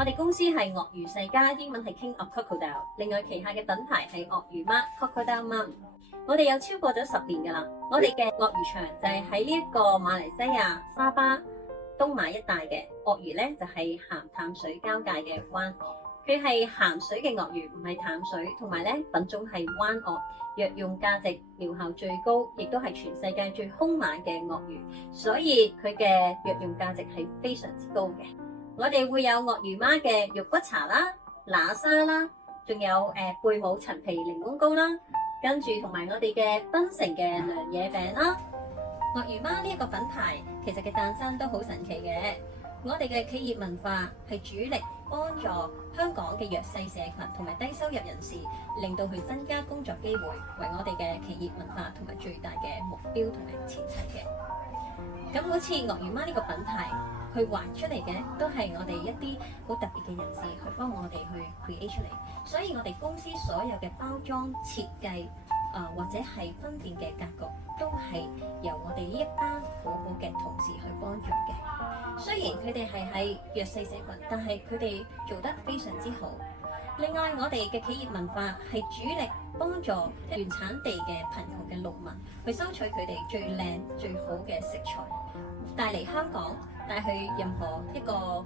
我哋公司係鱷魚世家，英文係 King of Crocodile。另外旗下嘅品牌係鱷魚媽 Crocodile Mum。我哋有超過咗10年㗎啦。我哋嘅鱷魚場就係喺呢一個馬來西亞沙巴東馬一帶嘅。鱷魚咧就係鹹淡水交界嘅灣鱷。佢係鹹水嘅鱷魚，唔係淡水，同埋咧品種係灣鱷，藥用價值、療效最高，亦都係全世界最兇猛嘅鱷魚，所以佢嘅藥用價值係非常之高嘅。我哋會有鱷魚媽嘅肉骨茶啦、喇沙啦，仲有貝母陳皮檸檬糕啦，跟住同埋我哋嘅檳城嘅涼嘢餅啦。鱷魚媽呢一個品牌其實嘅誕生都好神奇嘅。我哋嘅企業文化係主力幫助香港嘅弱勢社群同埋低收入人士，令到佢增加工作機會，為我哋嘅企業文化同埋最大嘅目標同埋前提嘅。咁好似鱷魚媽呢個品牌，去畫出嚟嘅都係我哋一啲好特別嘅人士去幫我哋去 create 出嚟，所以我哋公司所有嘅包裝設計或者係分店嘅格局，都係由我哋呢一班好好嘅同事去幫助嘅。雖然佢哋係喺弱勢社群，但係佢哋做得非常之好。另外，我哋嘅企業文化係主力幫助原產地嘅貧窮嘅農民去收取佢哋最靚最好嘅食材，帶嚟香港，帶去任何一個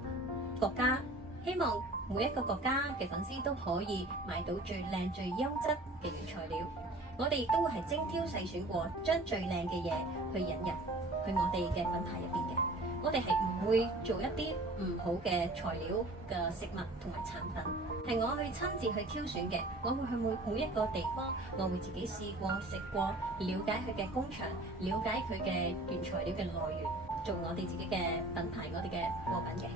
國家，希望每一個國家嘅粉絲都可以買到最靚最優質嘅原材料。我哋亦都會係精挑細選過，將最靚嘅嘢去引入去我哋嘅品牌入邊嘅。我哋係唔會做一啲唔好嘅材料嘅食物同埋產品，係我去親自去挑選嘅。我會去每一個地方，我會自己試過食過，了解佢嘅工場，了解佢嘅原材料嘅來源，做我哋自己嘅品牌，我哋嘅貨品嘅。